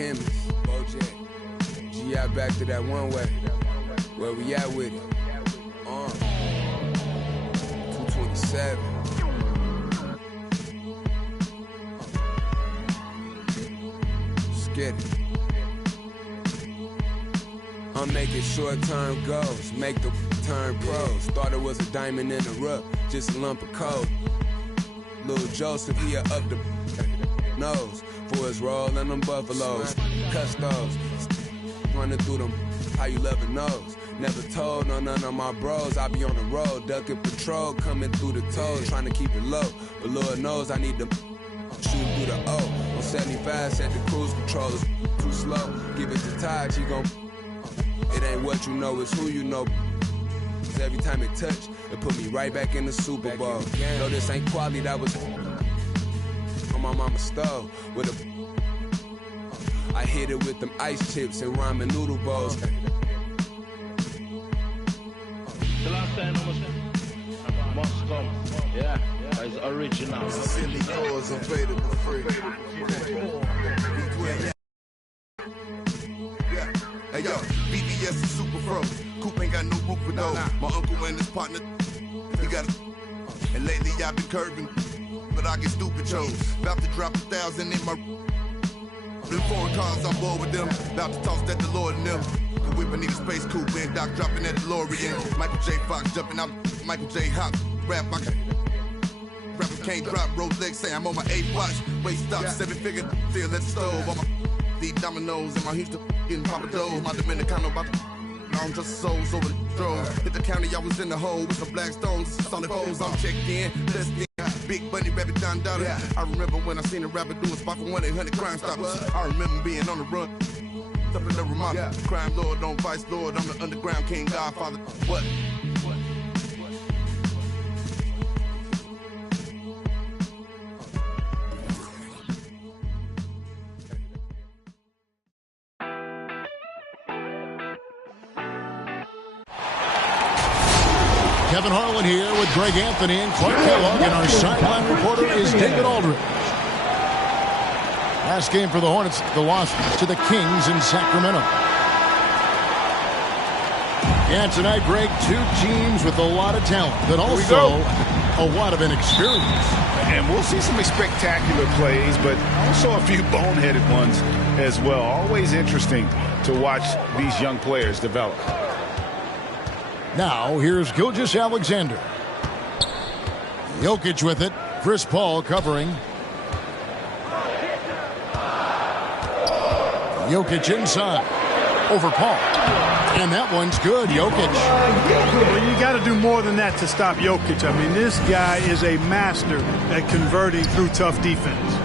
chemist, Bojack. G.I. back to that one way. Where we at with it? 227. Let's get it. I'm making short-term goals, make the turn pros. Thought it was a diamond in the rough, just a lump of coal. Little Joseph, he up the nose for his roll and them buffaloes. Custos, running through them, how you love a nose. Never told none of my bros, I be on the road, ducking patrol, coming through the toes, trying to keep it low. But Lord knows I need to shoot through the O. On 75, set the cruise control, it's too slow. Give it to Taj, he gon' it ain't what you know, it's who you know. Cause every time it touch, it put me right back in the Super Bowl. No, this ain't quality, that was on my mama's stove. With a I hit it with them ice chips and ramen noodle bowls. The last time must come. Yeah, it's original. It's a silly cause, available free. Hey yo, BBS is super fro. Coop ain't got no roof for those. My uncle and his partner, he got a. And lately I've been curving, but I get stupid chose. About to drop 1,000 in my. Them foreign cars, I'm bored with them. About to toss that the Lord in them. The whip, I need a space coupe, and Doc dropping that DeLorean. Michael J. Fox jumping out, Michael J. Hop. Rapper can't drop, Rolex, say I'm on my 8th watch. Waist stop, 7-figure, still at the stove. On my deep dominoes, and my Houston getting Papa Doe. My Dominicano about to long just souls over the drove. Hit the county, I was in the hole with some black stones, solid foes. I'm checked in, blessed in. Big Bunny, Rabbit, Don Dollar. Yeah. I remember when I seen a rapper do a spot for 1-800 Crime Stoppers. I remember being on the run. Something to remind me. Crime Lord, on Vice Lord. I'm the underground king, Godfather. What? Kevin Harlan here with Greg Anthony and Clark Kellogg, and our sideline reporter is David Aldridge. Last game for the Hornets, the loss to the Kings in Sacramento. Yeah, tonight, Greg, two teams with a lot of talent, but also a lot of inexperience. And we'll see some spectacular plays, but also a few boneheaded ones as well. Always interesting to watch these young players develop. Now, here's Gilgeous-Alexander. Jokic with it. Chris Paul covering. Jokic inside. Over Paul. And that one's good, Jokic. Well, you got to do more than that to stop Jokic. I mean, this guy is a master at converting through tough defense.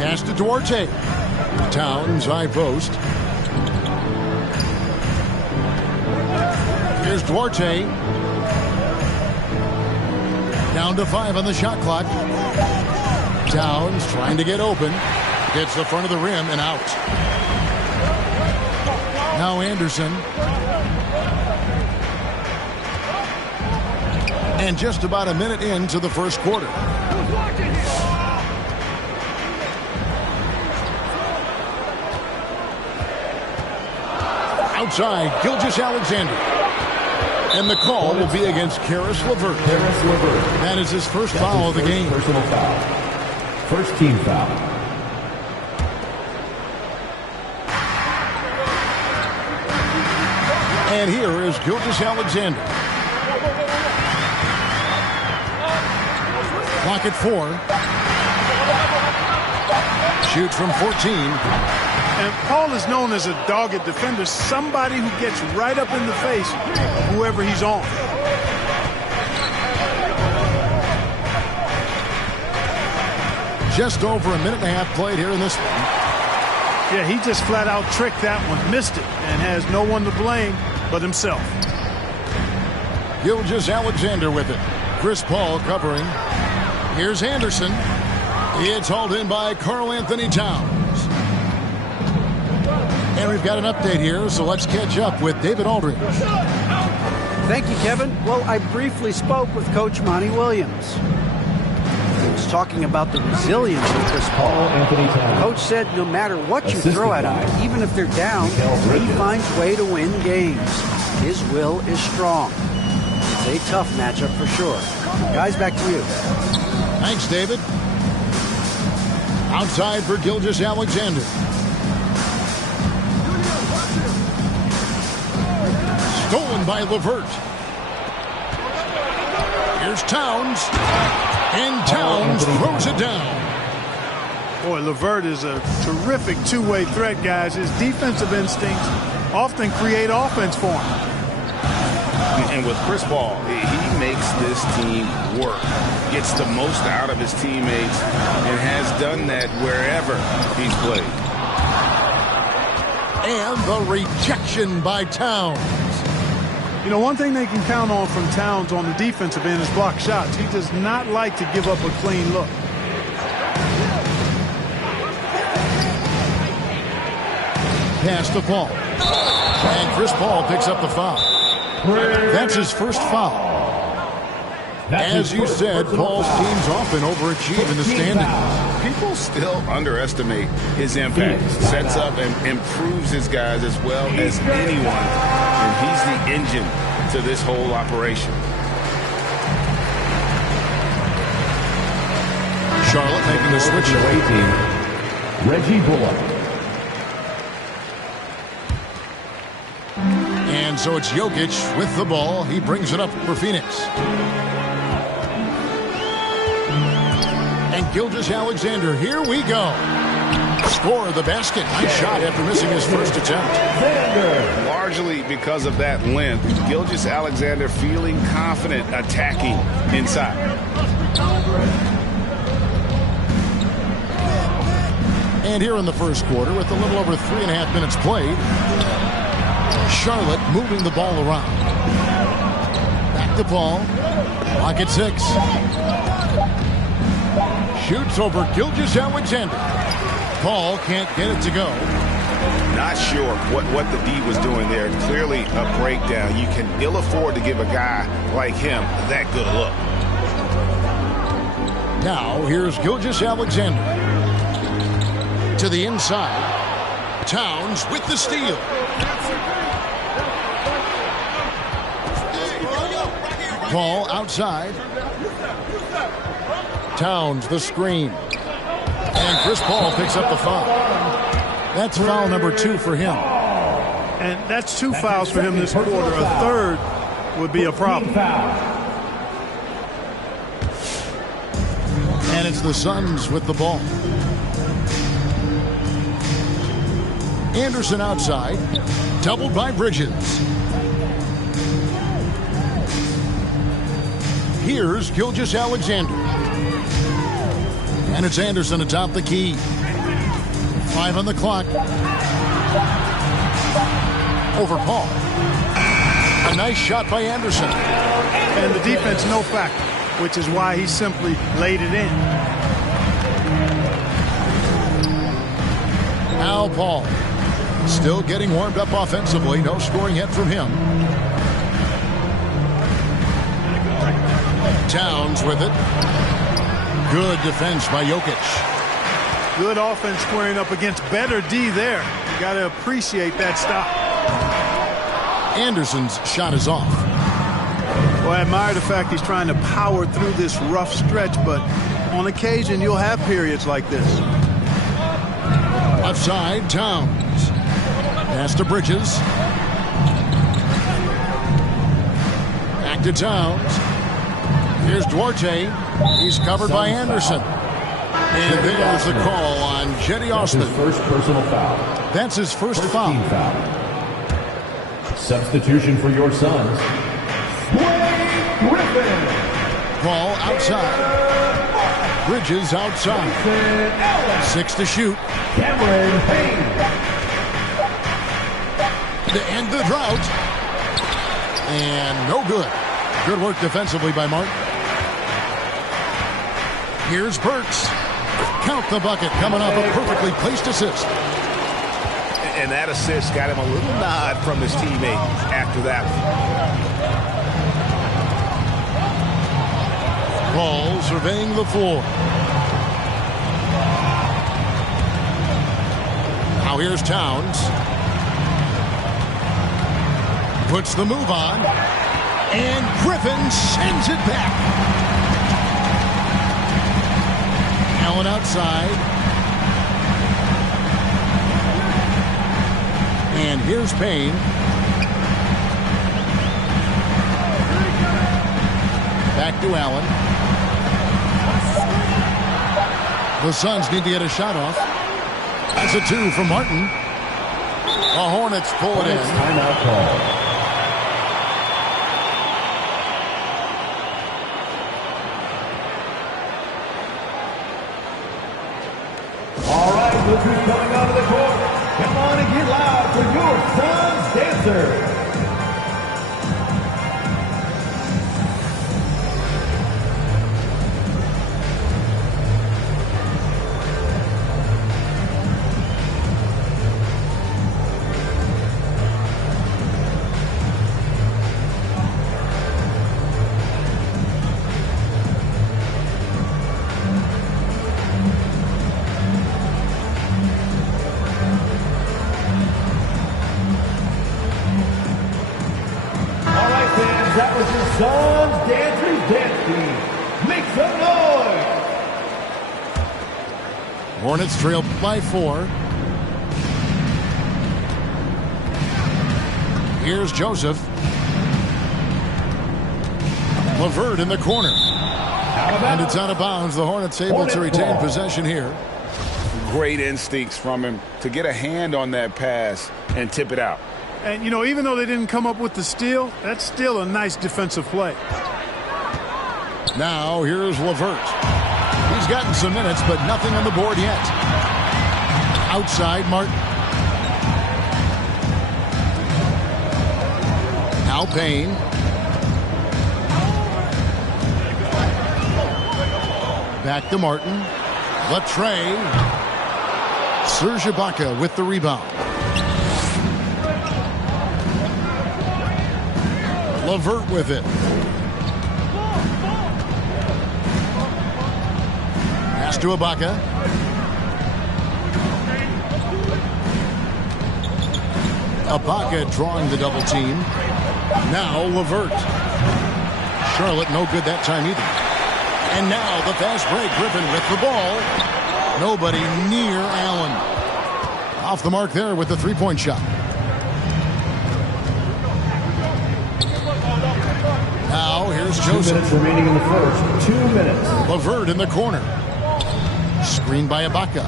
Pass to Duarte. Towns, high post. Here's Duarte. Down to 5 on the shot clock. Towns trying to get open. Hits the front of the rim and out. Now Anderson. And just about a minute into the first quarter. Outside, Gilgeous-Alexander. And the call will be against Karis LeVert. That is his first foul of the game. Personal foul. First team foul. And here is Gilgeous-Alexander. Clock at 4. Shoots from 14. And Paul is known as a dogged defender, somebody who gets right up in the face of whoever he's on. Just over a minute and a half played here in this one. Yeah, he just flat out tricked that one, missed it, and has no one to blame but himself. Gilgeous-Alexander with it. Chris Paul covering. Here's Anderson. It's hauled in by Karl-Anthony Towns. And we've got an update here, so let's catch up with David Aldridge. Thank you, Kevin. Well, I briefly spoke with Coach Monty Williams. was talking about the resilience of Chris Paul. Coach said no matter what you throw at him, even if they're down, he finds a way to win games. His will is strong. It's a tough matchup for sure. Guys, back to you. Thanks, David. Outside for Gilgeous-Alexander. Stolen by LeVert. Here's Towns. And Towns throws it down. Boy, LeVert is a terrific two-way threat, guys. His defensive instincts often create offense for him. And with Chris Paul, he makes this team work, gets the most out of his teammates, and has done that wherever he's played. And the rejection by Towns. You know, one thing they can count on from Towns on the defensive end is block shots. He does not like to give up a clean look. Pass to Paul. And Chris Paul picks up the foul. That's his first foul. As you said, Paul's teams often overachieve in the standings. People still underestimate his impact. Sets up and improves his guys as well as anyone. And he's the engine to this whole operation. Charlotte making the switch. Reggie Bullock. And so it's Jokic with the ball. He brings it up for Phoenix. And Gilgeous-Alexander, here we go. Score of the basket. Nice shot after missing his first attempt. Largely because of that length, Gilgeous-Alexander feeling confident attacking inside. And here in the first quarter, with a little over 3.5 minutes played, Charlotte moving the ball around. Back to Paul. Clock at 6. Shoots over Gilgeous-Alexander. Paul can't get it to go. Not sure what the D was doing there. Clearly a breakdown. You can ill afford to give a guy like him that good a look. Now here's Gilgeous-Alexander. To the inside. Towns with the steal. Paul outside. Towns the screen. And Chris Paul picks up the foul. That's foul number 2 for him. And that's 2 fouls for him this quarter. A third would be a problem. And it's the Suns with the ball. Anderson outside. Doubled by Bridges. Here's Gilgeous-Alexander. And it's Anderson atop the key. 5 on the clock. Over Paul. A nice shot by Anderson. And the defense no factor, which is why he simply laid it in. Now Paul. Still getting warmed up offensively. No scoring yet from him. Towns with it. Good defense by Jokic. Good offense squaring up against better D there. You got to appreciate that stop. Anderson's shot is off. Well, I admire the fact he's trying to power through this rough stretch, but on occasion you'll have periods like this. Left side, Towns. Pass to Bridges. Back to Towns. Here's Duarte. He's covered by Anderson. And there's the call on Jetty Austin. First personal foul. That's his first foul. Substitution for your Suns. Blake Griffin. Ball outside. Bridges outside. 6 to shoot. Cameron Payne. To end the drought. And no good. Good work defensively by Martin. Here's Burks. Count the bucket, coming off a perfectly placed assist. And that assist got him a little nod from his teammate after that. Ball surveying the floor. here's Towns. Puts the move on. And Griffin sends it back. Allen outside. And here's Payne. Back to Allen. The Suns need to get a shot off. That's a 2 from Martin. The Hornets pull it in. Timeout call. All right, look who's coming onto the court. Come on and get loud for your Suns dancer. That was your Suns Dancers Dance Team. Make some noise! Hornets trail by 4. Here's Joseph. LeVert in the corner. And it's out of bounds. The Hornets able to retain possession here. Great instincts from him to get a hand on that pass and tip it out. And, you know, even though they didn't come up with the steal, that's still a nice defensive play. Now, here's LeVert. He's gotten some minutes, but nothing on the board yet. Outside, Martin. Now Payne. Back to Martin. Latre. Serge Ibaka with the rebound. LeVert with it. Pass to Ibaka. Ibaka drawing the double team. Now LeVert. Charlotte no good that time either. And now the fast break. Griffin with the ball. Nobody near Allen. Off the mark there with the three-point shot. Now here's Joseph. 2 minutes remaining in the first. 2 minutes. LeVert in the corner. Screen by Ibaka.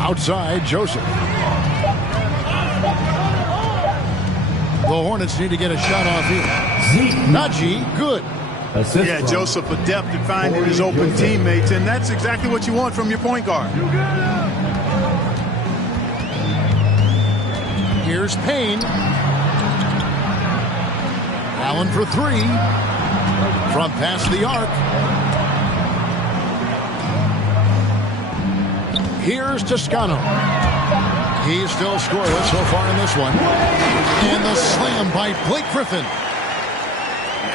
Outside, Joseph. The Hornets need to get a shot off here. Najee, good. Yeah, Joseph adept at finding his open teammates, and that's exactly what you want from your point guard. Here's Payne. Allen for 3. From past the arc. Here's Toscano. He's still scoreless so far in this one. And the slam by Blake Griffin.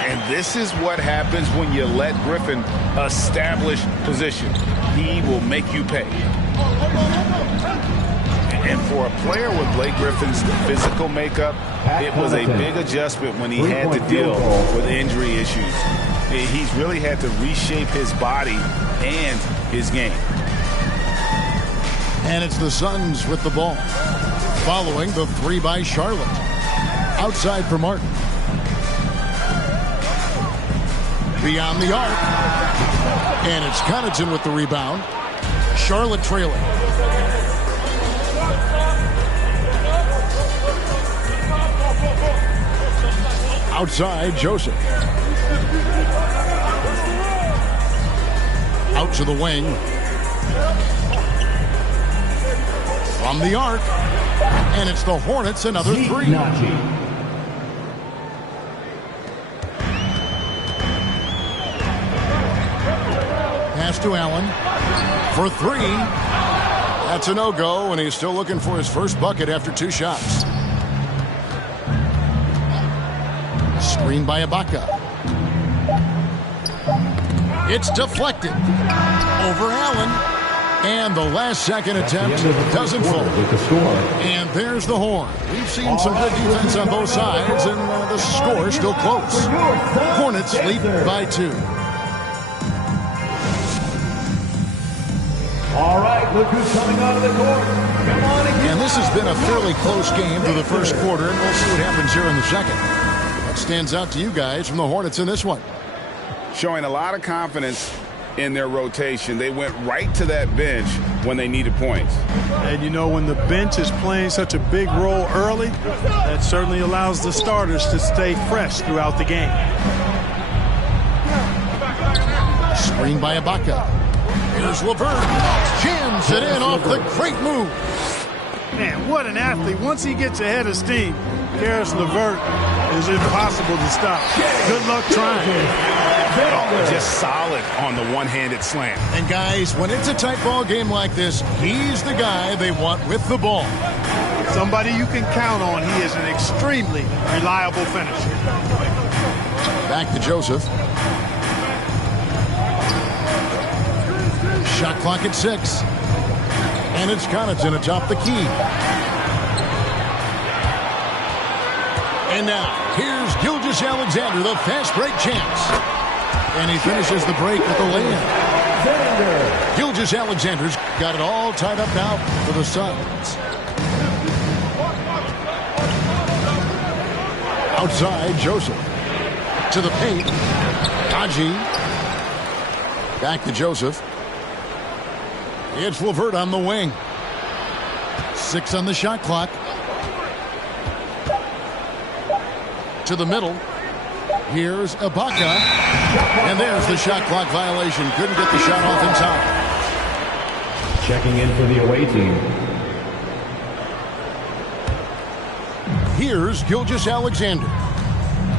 And this is what happens when you let Griffin establish position. He will make you pay. And for a player with Blake Griffin's physical makeup, it was a big adjustment when he had to deal with injury issues. He's really had to reshape his body and his game. And it's the Suns with the ball. Following the 3 by Charlotte. Outside for Martin. Beyond the arc. And it's Connaughton with the rebound. Charlotte trailing. Outside, Joseph. Out to the wing. From the arc. And it's the Hornets, another 3. Pass to Allen for 3. That's a no-go, and he's still looking for his first bucket after 2 shots. Screen by Ibaka. It's deflected. Over Allen. And the last second attempt doesn't fall. And there's the horn. We've seen some good defense on both sides, and the score is still close. Hornets lead by 2. All right, look who's coming onto the court. Come on and this has been a fairly close game through the first quarter, and we'll see what happens here in the second. What stands out to you guys from the Hornets in this one? Showing a lot of confidence in their rotation. They went right to that bench when they needed points. And you know, when the bench is playing such a big role early, that certainly allows the starters to stay fresh throughout the game. Screen by Ibaka. Here's LeVert. Jams it in off the great move. Man, what an athlete. Once he gets ahead of steam, Karis LeVert is impossible to stop. Good luck trying. Oh, just solid on the one-handed slam. And guys, when it's a tight ball game like this, he's the guy they want with the ball. Somebody you can count on. He is an extremely reliable finisher. Back to Joseph. Shot clock at 6. And it's Connaughton atop the key. And now, here's Gilgeous-Alexander, the fast break champs. And he finishes the break with the lay-in. Gilgeous-Alexander's got it all tied up now for the Suns. Outside, Joseph. To the paint. Haji. Back to Joseph. It's LeVert on the wing. 6 on the shot clock. To the middle. Here's Ibaka. And there's the shot clock violation. Couldn't get the shot off in time. Checking in for the away team. Here's Gilgeous-Alexander.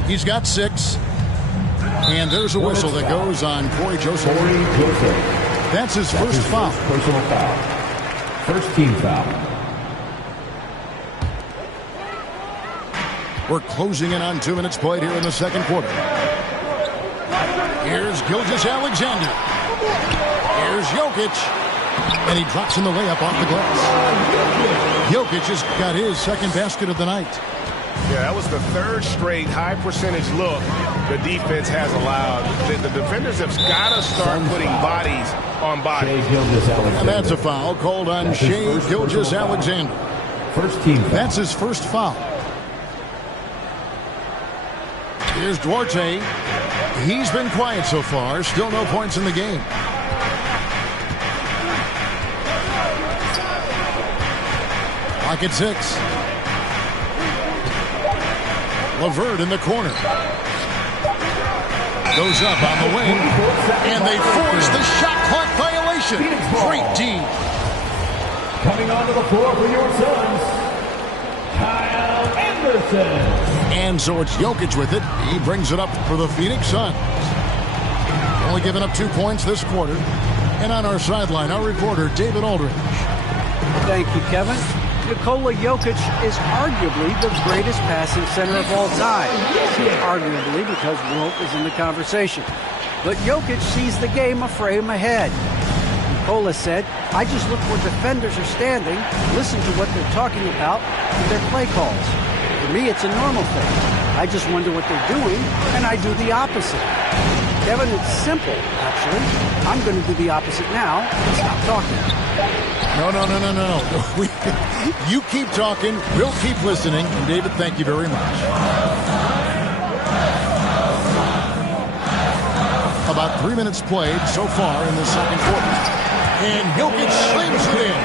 He's got 6. And there's a whistle that goes on Corey Joseph. That's his first foul. Personal foul. First team foul. We're closing in on 2 minutes played here in the second quarter. Here's Gilgeous-Alexander. Here's Jokic. And he drops in the layup off the glass. Jokic has got his second basket of the night. Yeah, that was the 3rd straight high percentage look the defense has allowed. The defenders have got to start putting bodies on bodies. And that's a foul called on Shai Gilgeous-Alexander. First team foul. That's his first foul. Here's Duarte. He's been quiet so far. Still no points in the game. Pocket 6. LeVert in the corner. Goes up on the wing. And they force the shot clock violation. Great D. Coming onto the floor for your Suns, Kyle Anderson. And so it's Jokic with it. He brings it up for the Phoenix Suns. Only giving up 2 points this quarter. And on our sideline, our reporter, David Aldridge. Thank you, Kevin. Nikola Jokic is arguably the greatest passing center of all time. Arguably because Wilt is in the conversation. But Jokic sees the game a frame ahead. Nikola said, I just look where defenders are standing, listen to what they're talking about with their play calls. For me, it's a normal thing. I just wonder what they're doing, and I do the opposite. Kevin, it's simple, actually. I'm going to do the opposite now and stop talking. No. You keep talking. We'll keep listening. And David, thank you very much. About 3 minutes played so far in the second quarter. And Jokic slams it in.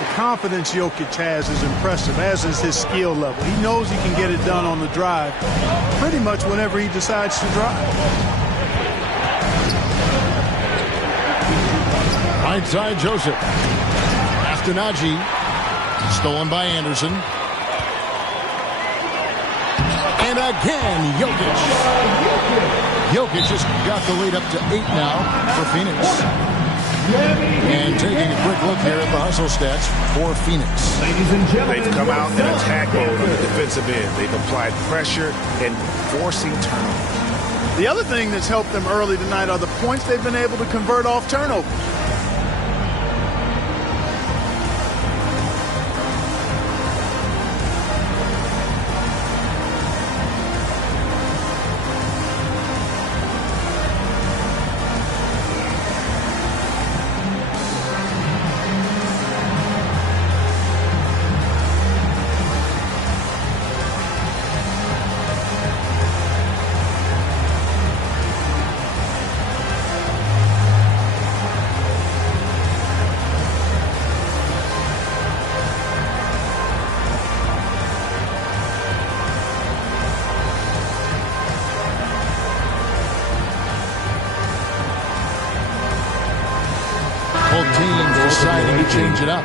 The confidence Jokic has is impressive, as is his skill level. He knows he can get it done on the drive pretty much whenever he decides to drive. Right side, Joseph. After Najee. Stolen by Anderson. And again, Jokic. Jokic just got the lead up to 8 now for Phoenix. And taking a quick look here at the hustle stats for Phoenix. Ladies and gentlemen, They've come out in attack mode on the defensive end. They've applied pressure and forcing turnovers. The other thing that's helped them early tonight are the points they've been able to convert off turnovers. deciding to change it up.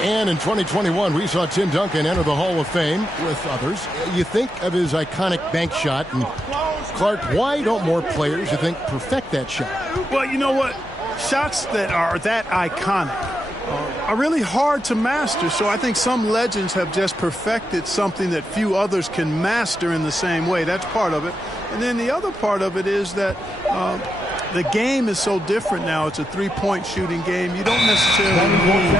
And in 2021, we saw Tim Duncan enter the Hall of Fame with others. You think of his iconic bank shot. And Clark, why don't more players, you think, perfect that shot? Well, you know what? Shots that are that iconic are really hard to master. So I think some legends have just perfected something that few others can master in the same way. That's part of it. And then the other part of it is that the game is so different now. It's a three-point shooting game. You don't necessarily need...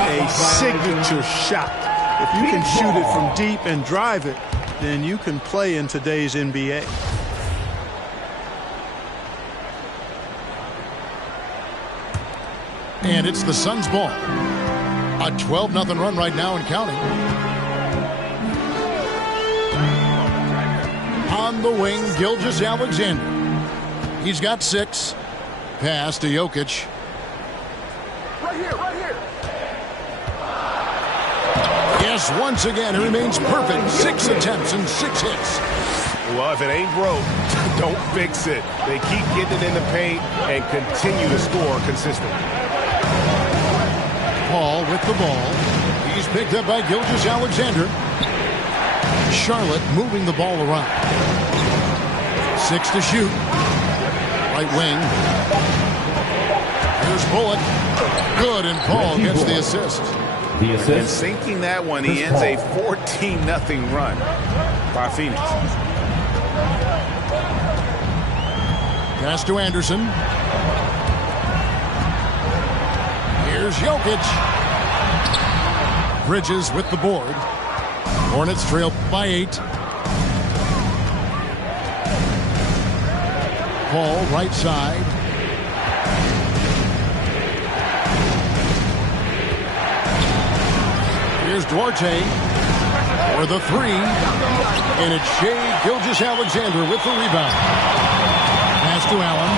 a signature shot. If you can shoot it from deep and drive it, then you can play in today's NBA. And it's the Suns' ball. A 12-0 run right now and counting. On the wing, Gilgeous-Alexander. He's got 6. Pass to Jokic. Right here. Yes, once again, he remains perfect. 6 attempts and 6 hits. Well, if it ain't broke, don't fix it. They keep getting it in the paint and continue to score consistently. Paul with the ball. He's picked up by Gilgeous-Alexander. Charlotte moving the ball around. 6 to shoot. Right wing. Here's Bullock. Good, and Paul gets the assist. And sinking that one, he ends a 14-0 run by Phoenix. Pass to Anderson. Here's Jokic. Bridges with the board. Hornets trail by 8. Paul right side. Here's Duarte for the 3. And it's Shai Gilgeous-Alexander with the rebound. Pass to Allen.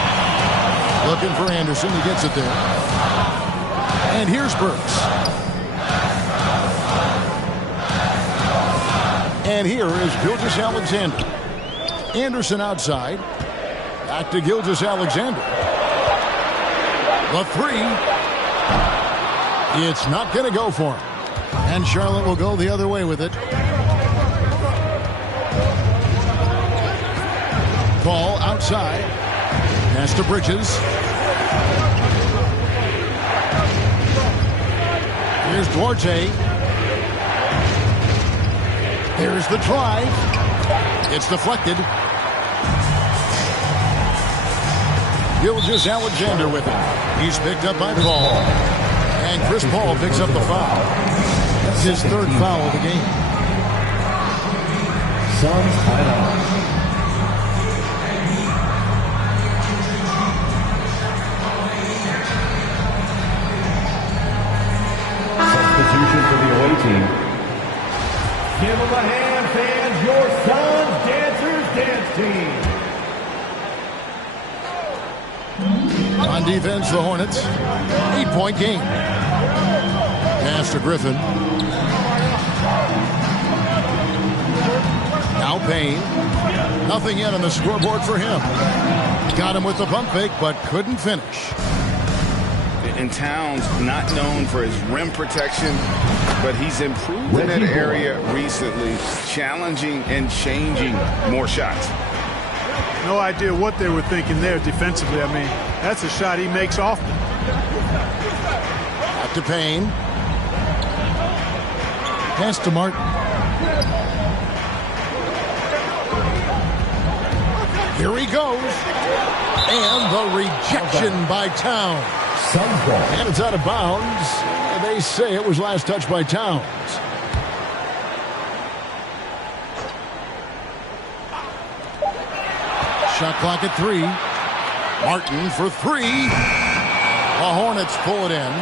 Looking for Anderson. He gets it there. And here's Burks. And here is Gilgeous-Alexander. Anderson outside. Back to Gilgeous-Alexander. The 3. It's not going to go for him. And Charlotte will go the other way with it. Ball outside. Pass to Bridges. Here's Duarte. Here's the drive. It's deflected. Gilgeous-Alexander with it. He's picked up by Paul. And Chris Paul picks up the foul. That's his 3rd foul of the game. Suns timeout. Substitution for the away team. Give them a hand, fans. Your Suns Dancers Dance Team. On defense, the Hornets. 8-point game. Pass to Griffin. Now Payne. Nothing yet on the scoreboard for him. Got him with the pump fake, but couldn't finish. And Towns, not known for his rim protection, but he's improved in that area recently, challenging and changing more shots. No idea what they were thinking there defensively. I mean, that's a shot he makes often. Back to Payne. Pass to Martin. Here he goes. And the rejection by Towns. And it's out of bounds. They say it was last touched by Towns. Shot clock at 3. Martin for 3. The Hornets pull it in.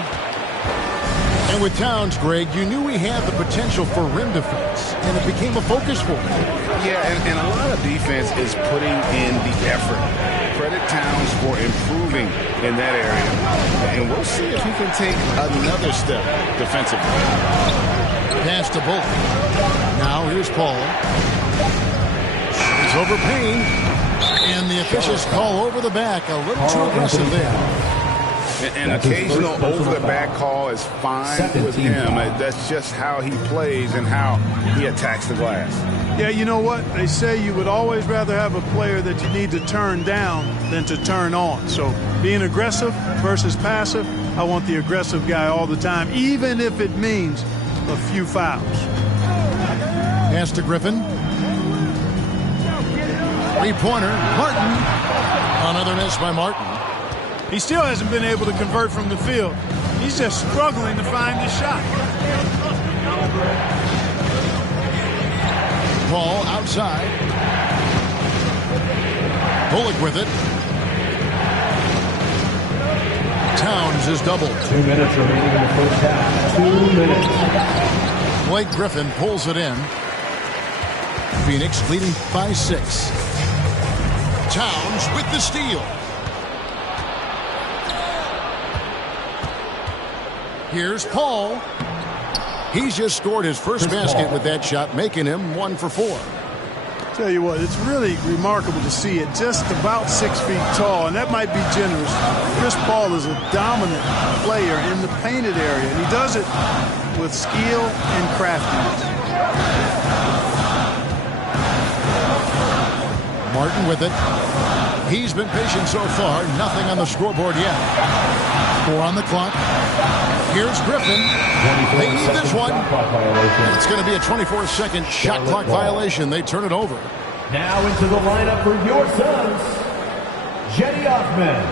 And with Towns, Greg, you knew he had the potential for rim defense, and it became a focus for him. Yeah, and a lot of defense is putting in the effort. Credit Towns for improving in that area. And we'll see if he can take another step defensively. Pass to Bullock. Now here's Paul. It's over Payne. And the officials call over the back. A little too aggressive there. An occasional over-the-back call is fine with him. That's just how he plays and how he attacks the glass. Yeah, you know what? They say you would always rather have a player that you need to turn down than to turn on. So being aggressive versus passive, I want the aggressive guy all the time, even if it means a few fouls. Pass to Griffin. Three-pointer. Martin. Another miss by Martin. He still hasn't been able to convert from the field. He's just struggling to find his shot. Ball outside. Bullock with it. Towns is doubled. 2 minutes remaining in the first half. 2 minutes. Blake Griffin pulls it in. Phoenix leading by 6. Towns with the steal. Here's Paul. He's just scored his first basket with that shot, making him 1 for 4. Tell you what, it's really remarkable to see it just about 6 feet tall, and that might be generous. Chris Paul is a dominant player in the painted area, and he does it with skill and craftiness. Martin with it. He's been patient so far. Nothing on the scoreboard yet. 4 on the clock. Here's Griffin. They need this one. And it's going to be a 24-second shot clock violation. They turn it over. Now into the lineup for your Suns, Jetty Hoffman.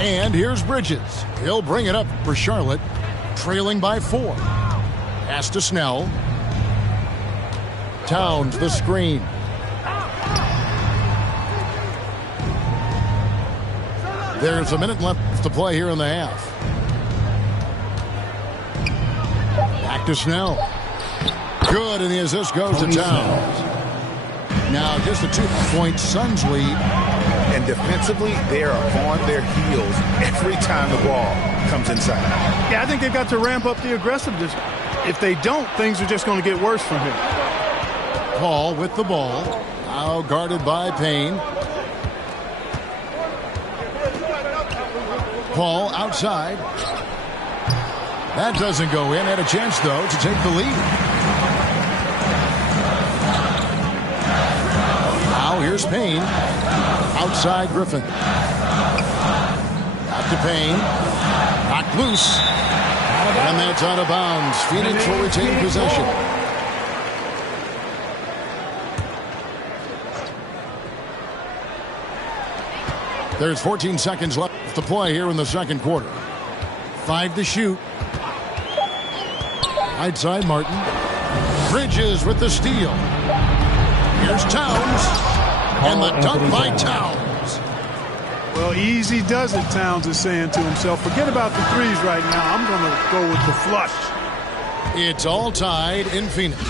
And here's Bridges. He'll bring it up for Charlotte, trailing by 4. Pass to Snell. Towns the screen. There's a minute left to play here in the half. Back to Snell. Good, and the assist goes to Towns. Now just a 2-point Suns lead. And defensively, they are on their heels every time the ball comes inside. Yeah, I think they've got to ramp up the aggressiveness. If they don't, things are just going to get worse from here. Paul with the ball. Now guarded by Payne. Paul outside. That doesn't go in. Had a chance, though, to take the lead. Now here's Payne. Outside Griffin. Out to Payne. Knocked loose. And that's out of bounds. Phoenix will retain possession. There's 14 seconds left to play here in the second quarter. 5 to shoot. Right side Martin. Bridges with the steal. Here's Towns. And the dunk by Towns. Well, easy does it, Towns is saying to himself. Forget about the threes right now. I'm going to go with the flush. It's all tied in Phoenix.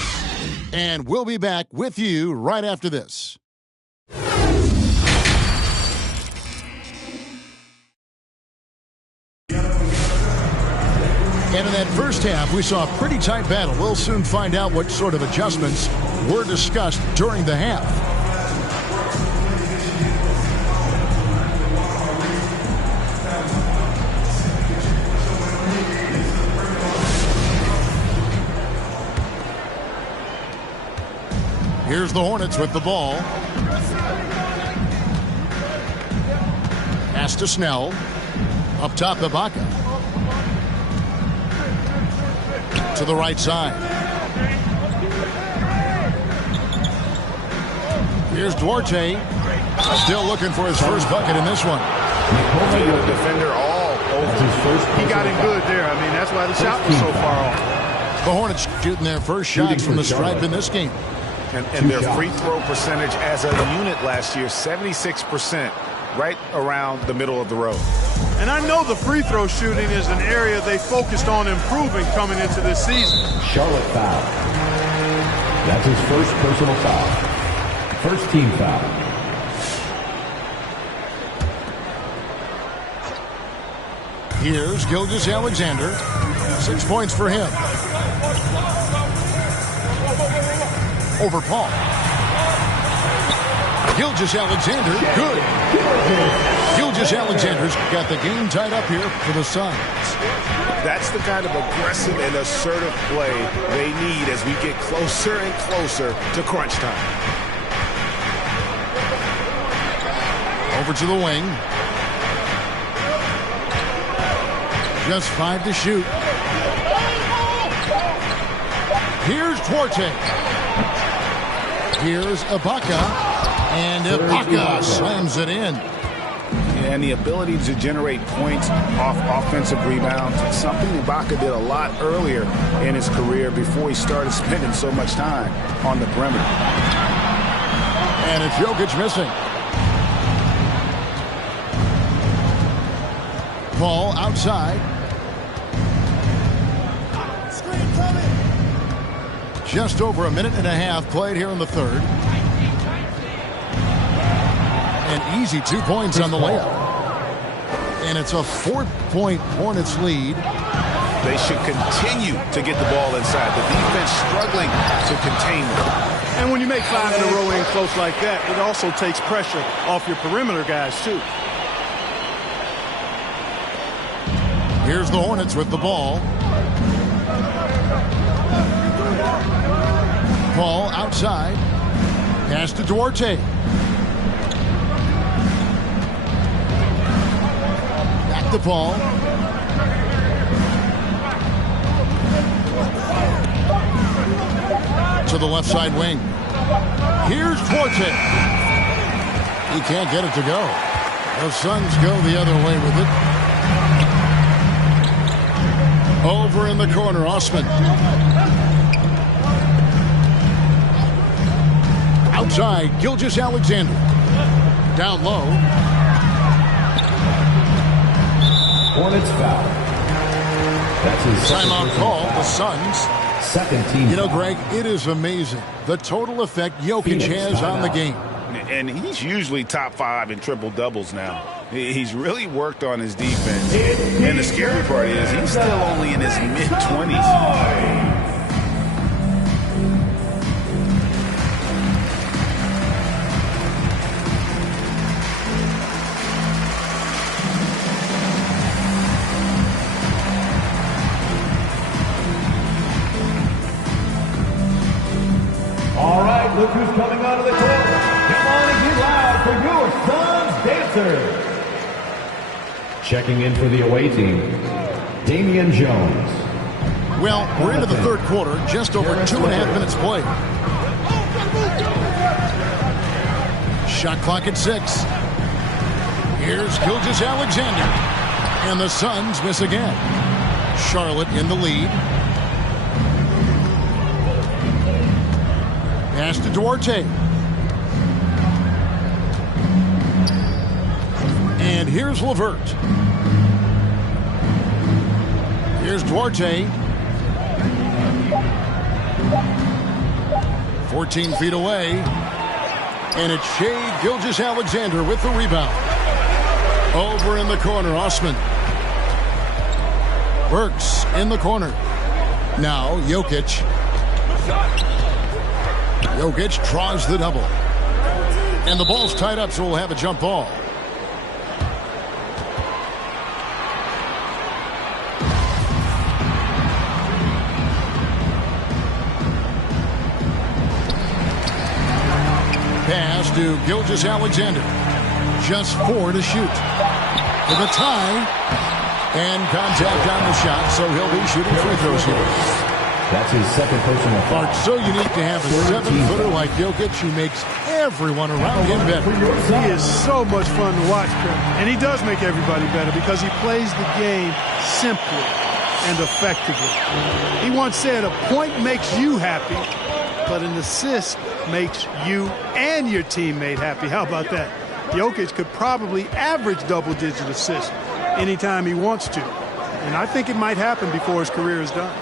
And we'll be back with you right after this. And in that first half, we saw a pretty tight battle. We'll soon find out what sort of adjustments were discussed during the half. Here's the Hornets with the ball. Pass to Snell. Up top, Ibaka. To the right side. Here's Duarte. Still looking for his first bucket in this one. The defender all over. He got him good there. I mean, that's why the shot was so far off. The Hornets shooting their first shots from the stripe in this game. And their free throw percentage as a unit last year, 76%, right around the middle of the road. And I know the free throw shooting is an area they focused on improving coming into this season. Charlotte foul. That's his first personal foul. First team foul. Here's Gilgeous-Alexander. 6 points for him. Over Paul. Gilgeous-Alexander, good. Gilgeous-Alexander's got the game tied up here for the Suns. That's the kind of aggressive and assertive play they need as we get closer and closer to crunch time. Over to the wing. Just 5 to shoot. Here's Duarte. Here's Ibaka. And Ibaka slams it in. And the ability to generate points off offensive rebounds, something Ibaka did a lot earlier in his career before he started spending so much time on the perimeter. And it's Jokic missing. Paul outside. Just over a minute and a half played here in the third. An easy 2 points on the layup. And it's a 4-point Hornets lead. They should continue to get the ball inside. The defense struggling to contain them. And when you make 5 in a row in close like that, it also takes pressure off your perimeter guys, too. Here's the Hornets with the ball. Paul outside. Pass to Duarte. Back to Paul. To the left side wing. Here's Duarte. He can't get it to go. The Suns go the other way with it. Over in the corner, Osman. Outside, Gilgeous-Alexander. Down low. Hornets foul. That's his timeout call, the Suns. Second team. You know, Greg, it is amazing the total effect Jokic has on the game. And he's usually top 5 in triple doubles now. He's really worked on his defense. And the scary part is he's still only in his mid-20s. All right, look who's coming onto the court. Come on and get loud for your Suns dancers. Checking in for the away team, Damian Jones. Well, we're into the third quarter, just over 2.5 minutes played. Shot clock at 6. Here's Gilgeous-Alexander. And the Suns miss again. Charlotte in the lead. Pass to Duarte. And here's LeVert. Here's Duarte. 14 feet away. And it's Shai Gilgeous-Alexander with the rebound. Over in the corner, Osman. Burks in the corner. Now Jokic. Jokic draws the double. And the ball's tied up, so we'll have a jump ball. Pass to Gilgeous-Alexander. Just 4 to shoot. With a tie. And contact on the shot, so he'll be shooting free throws here. That's his second personal foul. It's so unique to have a 7-footer like Jokic who makes everyone around him better. He is so much fun to watch, and he does make everybody better because he plays the game simply and effectively. He once said, a point makes you happy, but an assist makes you and your teammate happy. How about that? Jokic could probably average double-digit assists anytime he wants to. And I think it might happen before his career is done.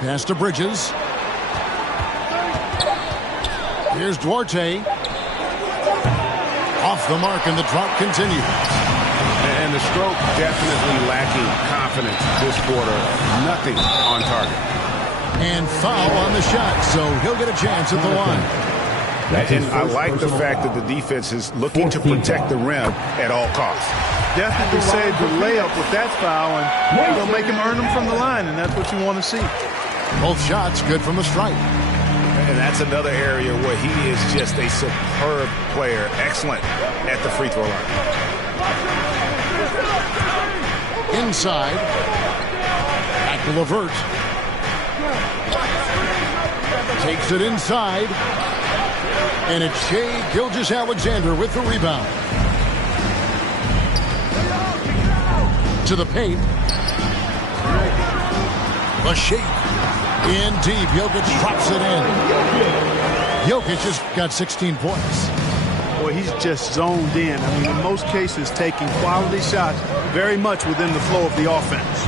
Pass to Bridges. Here's Duarte. Off the mark, and the drop continues. And the stroke definitely lacking confidence this quarter. Nothing on target. And foul on the shot, so he'll get a chance at the line. And I like the fact that the defense is looking to protect the rim at all costs. Definitely saved the layup with that foul, and they'll make him earn them from the line, and that's what you want to see. Both shots good from the stripe. And that's another area where he is just a superb player. Excellent at the free throw line. Inside. Back to LeVert. Takes it inside. And it's Shai Gilgeous-Alexander with the rebound. To the paint. The shape. In deep. Jokic drops it in. Jokic just got 16 points. Boy, he's just zoned in. I mean, in most cases, taking quality shots very much within the flow of the offense.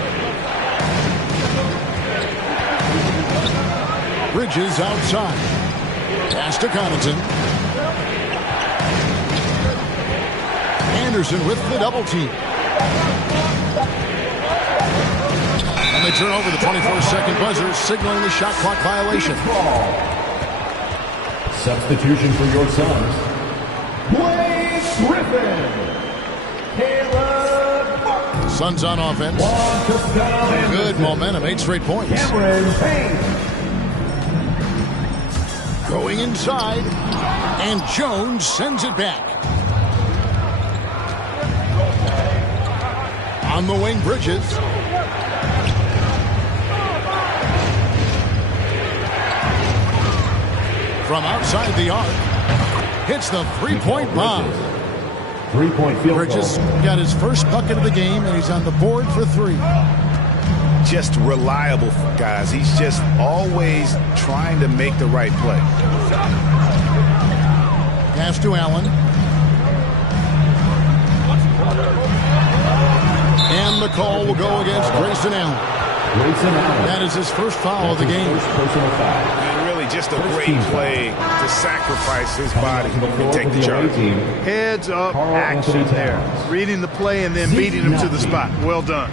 Bridges outside. Pass to Connaughton. Anderson with the double team. And they turn over the 24-second buzzer, signaling the shot clock violation. Substitution for your sons. Blake Griffin. Caleb Martin. Suns on offense. Good momentum, 8 straight points. Cameron Payne. Going inside, and Jones sends it back. On the wing, Bridges. From outside the arc, hits the three-point bomb. Three-point field goal. Bridges got his first bucket of the game, and he's on the board for 3. Just reliable, guys. He's just always trying to make the right play. Pass to Allen. And the call will go against Grayson Allen. That is his first foul of the game. Personal foul. And really just a great play to sacrifice his body and take the charge. Heads up action there. Reading the play and then beating him to the spot. Well done.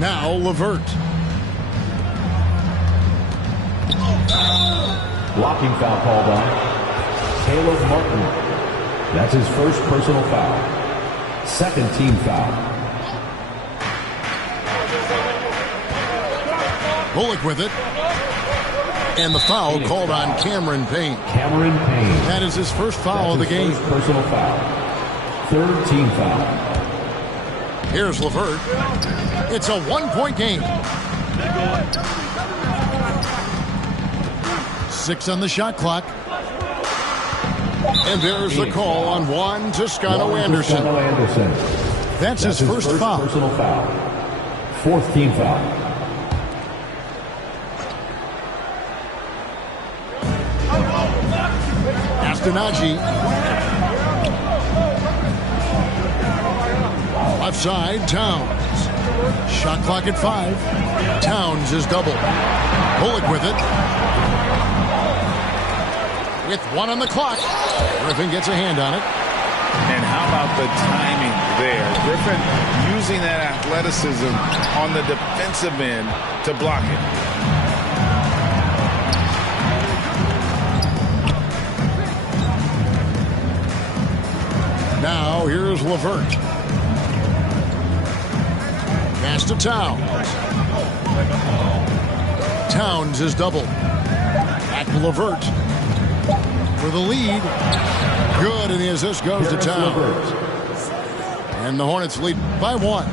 Now LeVert. Blocking foul called on Caleb Martin. That's his first personal foul. Second team foul. Bullock with it. And the foul called on Cameron Payne. Cameron Payne. That is his first foul of the game. First personal foul. Third team foul. Here's LeVert. It's a one-point game. 6 on the shot clock. And there's the call on Juan Toscano Anderson. That's his first foul. Personal foul. Fourth team foul. Astonaghi. Left side, Towns. Shot clock at 5. Towns is double. Bullock with it. With 1 on the clock. Griffin gets a hand on it. And how about the timing there? Griffin using that athleticism on the defensive end to block it. Now here's LeVert. Pass to Towns. Towns is double. Back to LeVert. For the lead. Good, and the assist goes to Towns. And the Hornets lead by 1.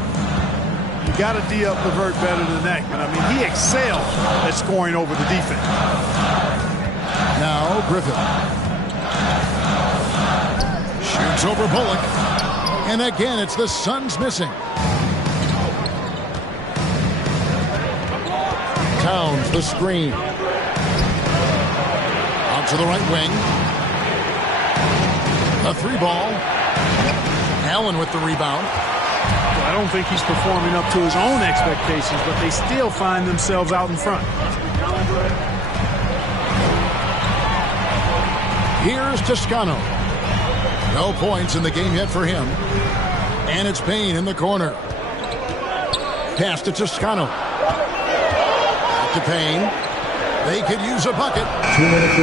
You got to D up LeVert better than that. But I mean, he excelled at scoring over the defense. Now Griffin. Shoots over Bullock. And again, it's the Suns missing. Towns, the screen. Out to the right wing. A 3 ball. Allen with the rebound. I don't think he's performing up to his own expectations, but they still find themselves out in front. Here's Toscano. No points in the game yet for him. And it's Payne in the corner. Pass to Toscano. Back to Payne. They could use a bucket.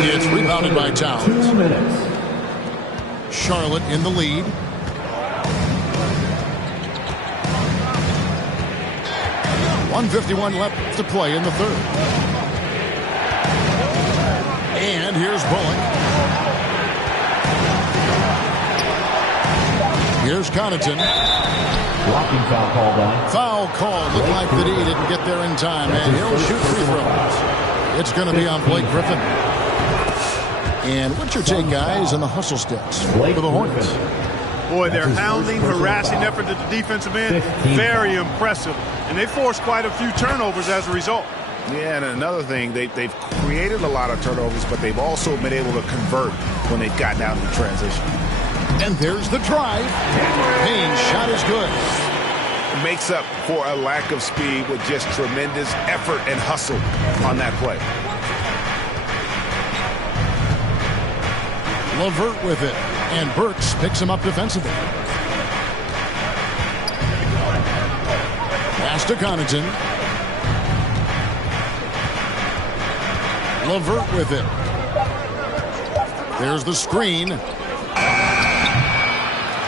It's rebounded by Towns. 2 minutes. Charlotte in the lead. .151 left to play in the third. And here's Bullock. Here's Connaughton. Blocking foul called on. Foul call. Looked like that he didn't get there in time, and he'll shoot free throws. It's going to be on Blake Griffin. And what's your take, guys, on the hustle steps for the Hornets? Boy, their hounding, harassing effort at the defensive end, very impressive. And they forced quite a few turnovers as a result. Yeah, and another thing, they've created a lot of turnovers, but they've also been able to convert when they've gotten out in transition. And there's the drive. Payne's shot is good. It makes up for a lack of speed with just tremendous effort and hustle on that play. LeVert with it. And Burks picks him up defensively. Pass to Connaughton. LeVert with it. There's the screen.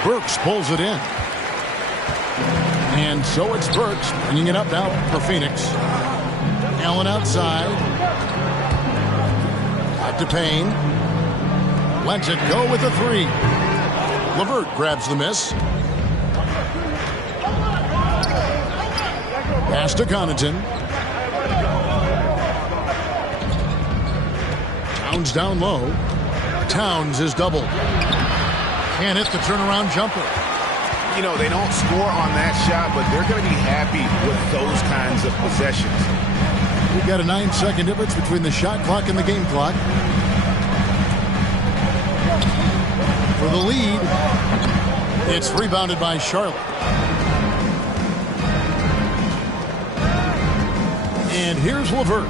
Burks pulls it in. And so it's Burks bringing it up now for Phoenix. Allen outside. Back to Payne. Lets it go with a three. LeVert grabs the miss. Pass to Connaughton. Towns down low. Towns is doubled. And it's the turnaround jumper. You know, they don't score on that shot, but they're going to be happy with those kinds of possessions. We've got a 9-second difference between the shot clock and the game clock. For the lead, it's rebounded by Charlotte. And here's LeVert.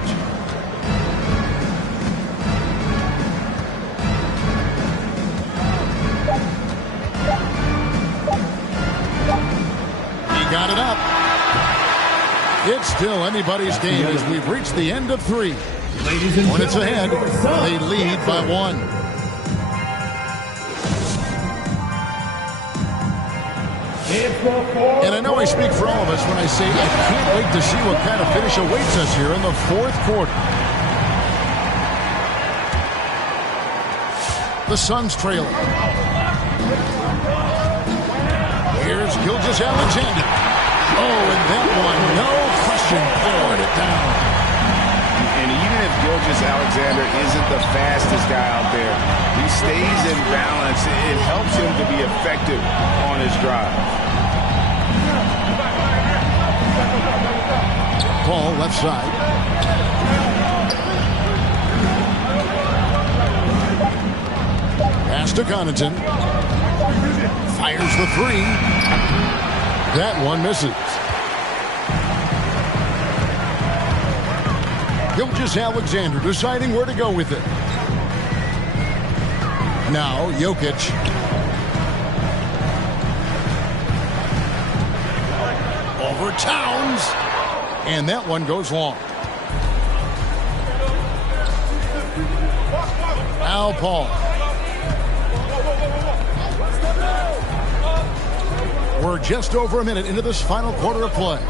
Got it up. It's still anybody's game as we've reached the end of three. When it's ahead, they lead by one. And I know I speak for all of us when I say I can't wait to see what kind of finish awaits us here in the fourth quarter. The Suns trailing. Here's Gilgeous-Alexander. Oh, and that one, no question, poured it down. And even if Gilgeous-Alexander isn't the fastest guy out there, he stays in balance. It helps him to be effective on his drive. Paul left side. Pass to Connaughton. Fires the three. That one misses. Gilgeous-Alexander deciding where to go with it. Now Jokic. Over Towns. And that one goes long. Al Paul. We're just over a minute into this final quarter of play.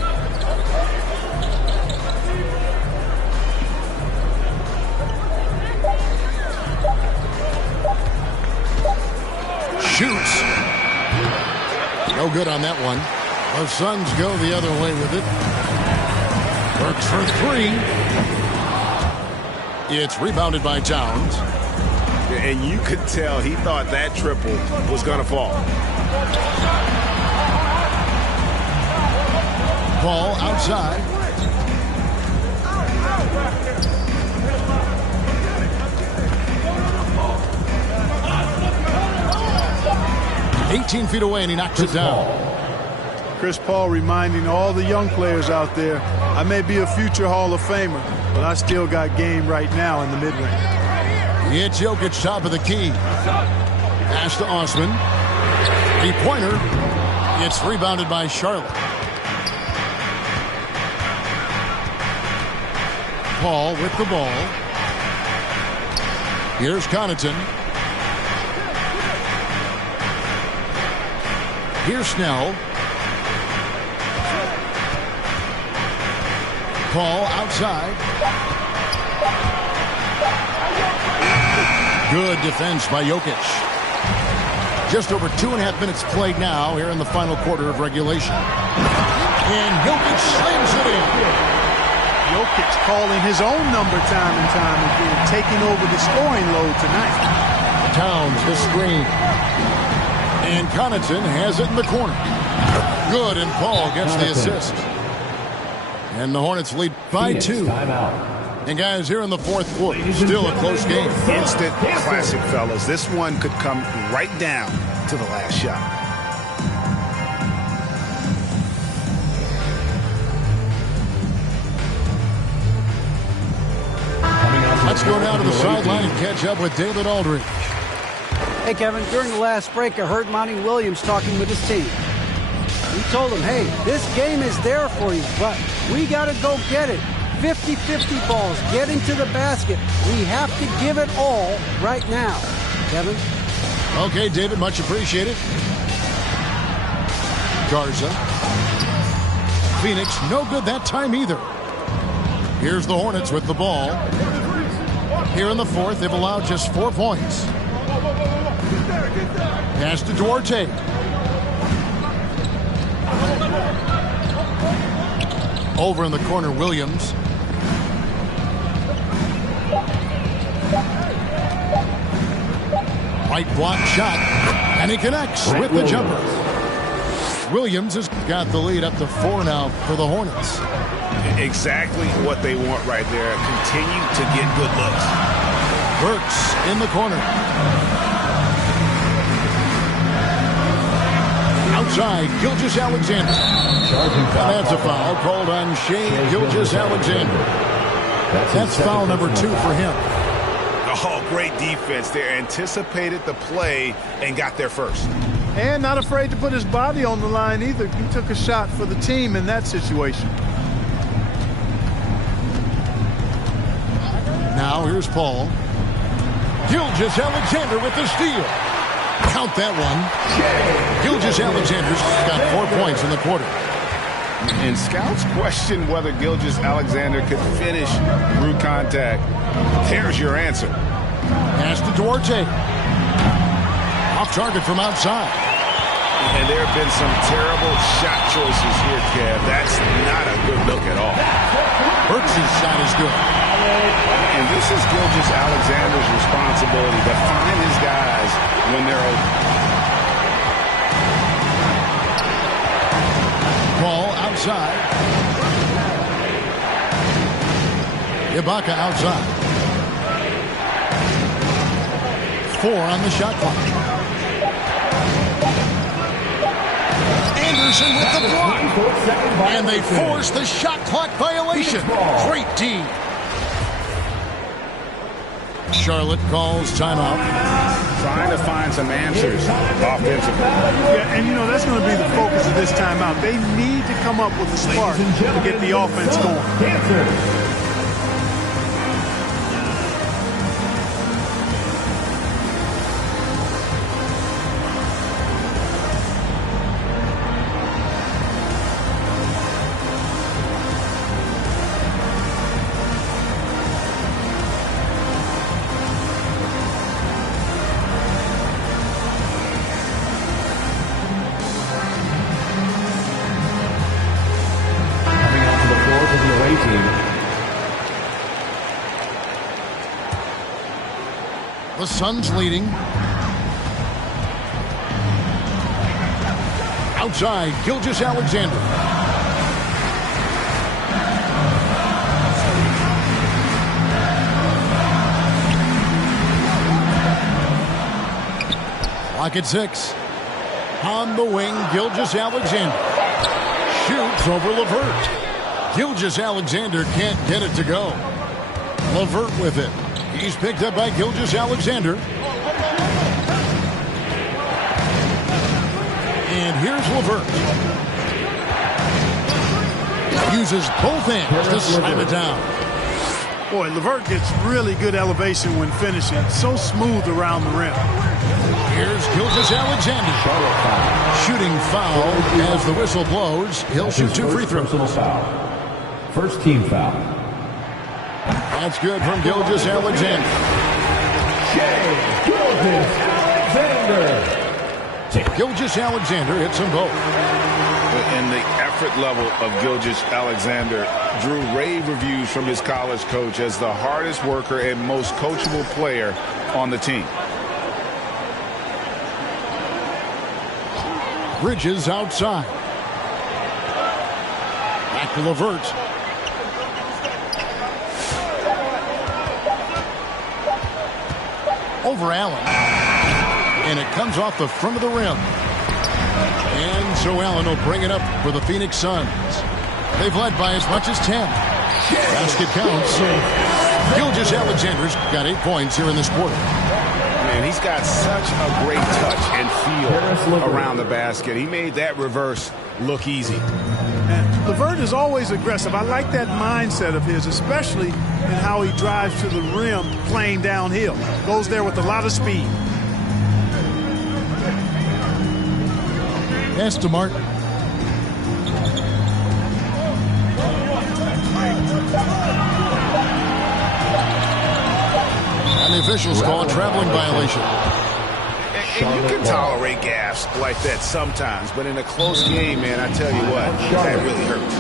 Shoots. No good on that one. The Suns go the other way with it. Works for three. It's rebounded by Towns. And you could tell he thought that triple was going to fall. Ball outside. 18 feet away, and he knocks it down. Chris Paul reminding all the young players out there, I may be a future Hall of Famer, but I still got game right now in the mid-range. It's Jokic, top of the key. Pass to Osman. Three-pointer. It's rebounded by Charlotte. Paul with the ball. Here's Connaughton. Here's Snell. Paul outside. Good defense by Jokic. Just over 2.5 minutes played now here in the final quarter of regulation. And Jokic slams it in. Jokic calling his own number time and time again, taking over the scoring load tonight. Towns the screen. And Connaughton has it in the corner. Good, and Paul gets the assist. And the Hornets lead by 2. And guys, here in the fourth quarter, still a close game. Instant classic, fellas. This one could come right down to the last shot. Let's go down to the sideline and catch up with David Aldridge. Hey, Kevin, during the last break, I heard Monty Williams talking with his team. He told them, hey, this game is there for you, but we got to go get it. 50-50 balls, get into the basket. We have to give it all right now. Kevin? Okay, David, much appreciated. Garza. Phoenix, no good that time either. Here's the Hornets with the ball. Here in the fourth, they've allowed just 4 points. Pass to Duarte. Over in the corner, Williams. Right block shot, and he connects with the jumper. Williams has got the lead up to 4 now for the Hornets. Exactly what they want right there. Continue to get good looks. Burks in the corner. Outside, Gilgeous-Alexander. And that's a foul called on Shai Gilgeous-Alexander. That's foul number 2 for him. Oh, great defense there. Anticipated the play and got there first. And not afraid to put his body on the line either. He took a shot for the team in that situation. Now here's Paul. Gilgeous-Alexander with the steal. Count that one. Gilgeous-Alexander's got 4 points in the quarter. And scouts question whether Gilgeous-Alexander could finish through contact. There's your answer. Pass to Duarte. Off target from outside. And there have been some terrible shot choices here, Kev. That's not a good look at all. Burks' shot is good. And this is Gilgeous-Alexander's responsibility to find his guys when they're open. Ball outside. Ibaka outside. 4 on the shot clock. Anderson with the block. And they force the shot clock violation. Great D. Charlotte calls timeout. Trying to find some answers offensively. Yeah, and you know, that's going to be the focus of this timeout. They need to come up with a spark to get the offense going. The Suns leading. Outside, Gilgeous-Alexander. Clock at 6. On the wing, Gilgeous-Alexander. Shoots over LeVert. Gilgeous-Alexander can't get it to go. LeVert with it. He's picked up by Gilgeous-Alexander. And here's LeVert. Uses both hands to slam it down. Boy, LeVert gets really good elevation when finishing. So smooth around the rim. Here's Gilgeous-Alexander. Shooting foul as the whistle blows. He'll shoot 2 free throws. First team foul. That's good from Gilgeous-Alexander. Gilgeous-Alexander hits them both. And the effort level of Gilgeous-Alexander drew rave reviews from his college coach as the hardest worker and most coachable player on the team. Bridges outside. Back to LeVert. Over Allen. And it comes off the front of the rim. And so Allen will bring it up for the Phoenix Suns. They've led by as much as 10. Basket counts. Gilgeous-Alexander's got 8 points here in this quarter. Man, he's got such a great touch and feel around the basket. He made that reverse look easy. And LeVert is always aggressive. I like that mindset of his, especially in how he drives to the rim playing downhill. Goes there with a lot of speed. Pass to Martin. And the officials call a traveling violation. And you can tolerate gaffes like that sometimes, but in a close game, man, I tell you what, that really hurts.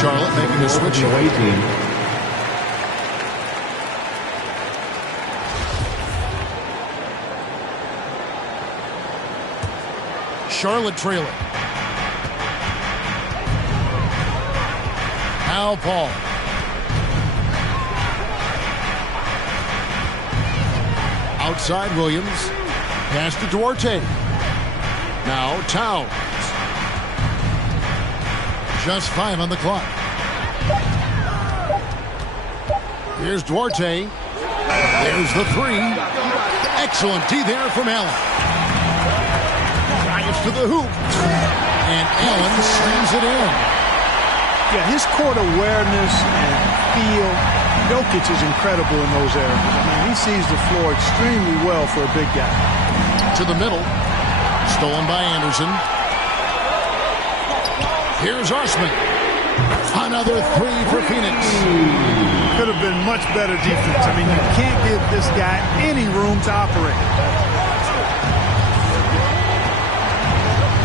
Charlotte making a switch. The away team. Charlotte trailing. Now Paul. Outside Williams. Pass to Duarte. Now Towns. Just 5 on the clock. Here's Duarte. There's the 3. Excellent D there from Allen. Drives to the hoop. And Allen slams it in. Yeah, his court awareness and feel. Jokic is incredible in those areas. I mean, he sees the floor extremely well for a big guy. To the middle. Stolen by Anderson. Here's Osman. Another 3 for Phoenix. Could have been much better defense. I mean, you can't give this guy any room to operate.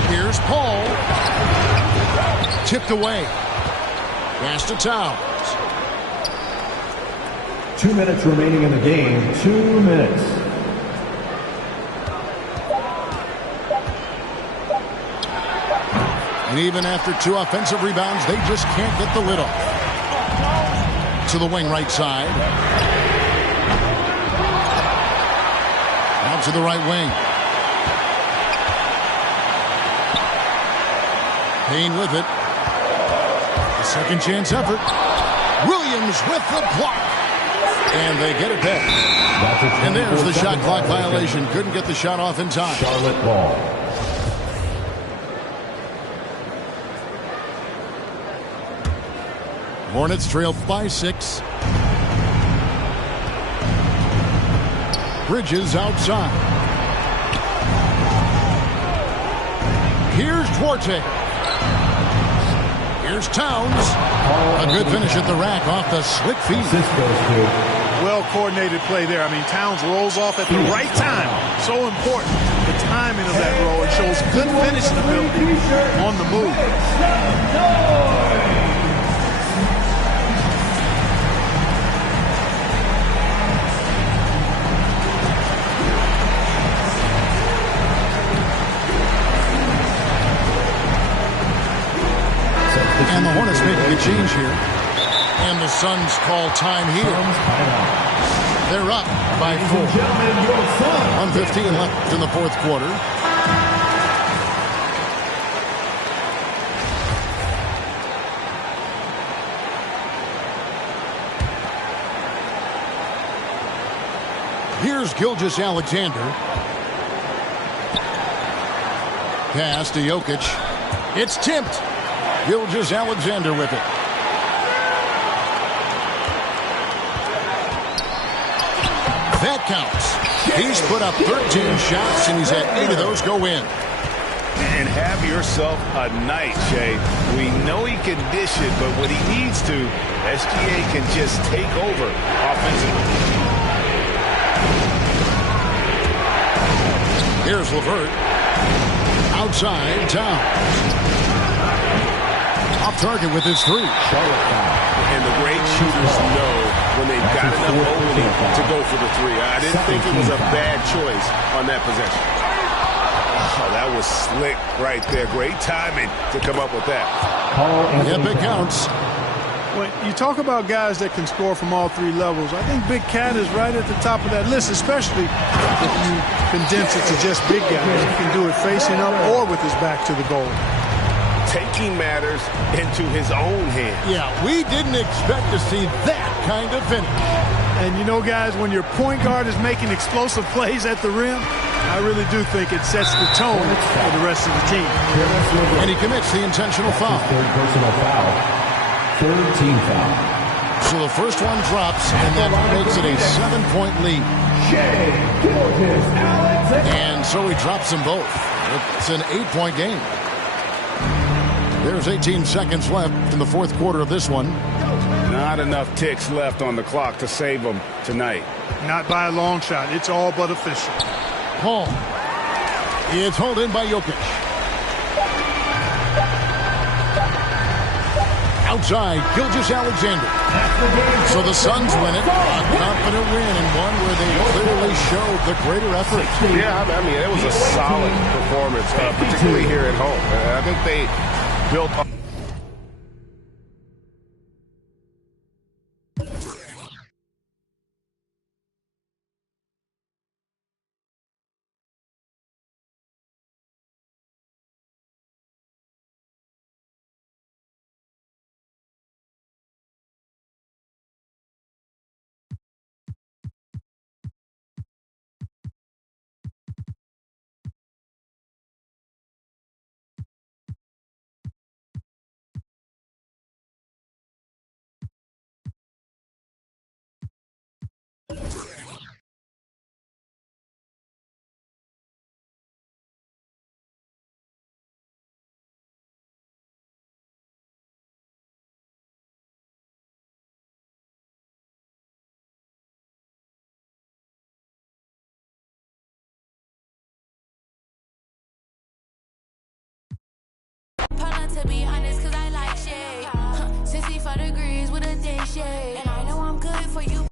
Here's Paul. Tipped away. Pass to Towns. 2 minutes remaining in the game. 2 minutes. And even after 2 offensive rebounds, they just can't get the lid off. To the wing right side. Out to the right wing. Payne with it. A second chance effort. Williams with the block. And they get it back. And there's the shot clock violation. Couldn't get the shot off in time. Charlotte ball. Hornets trail by 6. Bridges outside. Here's Duarte. Here's Towns. A good finish at the rack off the slick feed. Well-coordinated play there. I mean, Towns rolls off at the right time. So important. The timing of that roll. It shows good finishing ability on the move. And the Hornets making a change here. And the Suns call time here. They're up by 4. 1:15 left in the fourth quarter. Here's Gilgeous-Alexander. Pass to Jokic. It's tipped. Gilgeous-Alexander with it. That counts. He's put up 13 shots, and he's had 8 of those go in. And have yourself a night, Shay. We know he can dish it, but when he needs to, SGA can just take over offensively. Here's LeVert. Outside, Towns. Off target with his 3. And the great shooters know when they've got enough opening to go for the 3. I didn't think it was a bad choice on that possession. Oh, that was slick right there. Great timing to come up with that. Yep, it counts. When you talk about guys that can score from all 3 levels, I think Big Cat is right at the top of that list, especially if you condense it to just big guys. He can do it facing up or with his back to the goal. Taking matters into his own hands. Yeah, we didn't expect to see that kind of finish. And you know, guys, when your point guard is making explosive plays at the rim, I really do think it sets the tone for the rest of the team. And he commits the intentional foul. Third personal foul. Third team foul. So the first one drops, and that makes it a 7-point lead. And so he drops them both. It's an 8-point game. There's 18 seconds left in the fourth quarter of this one. Not enough ticks left on the clock to save them tonight. Not by a long shot. It's all but official. Paul. It's hauled in by Jokic. Outside, Gilgeous-Alexander. So the Suns win it. A confident win, and one where they clearly showed the greater effort. Yeah, I mean, it was a solid performance, particularly here at home. I think they built up. To be honest, cause I like shade. 64 degrees with a day shade. And I know I'm good for you.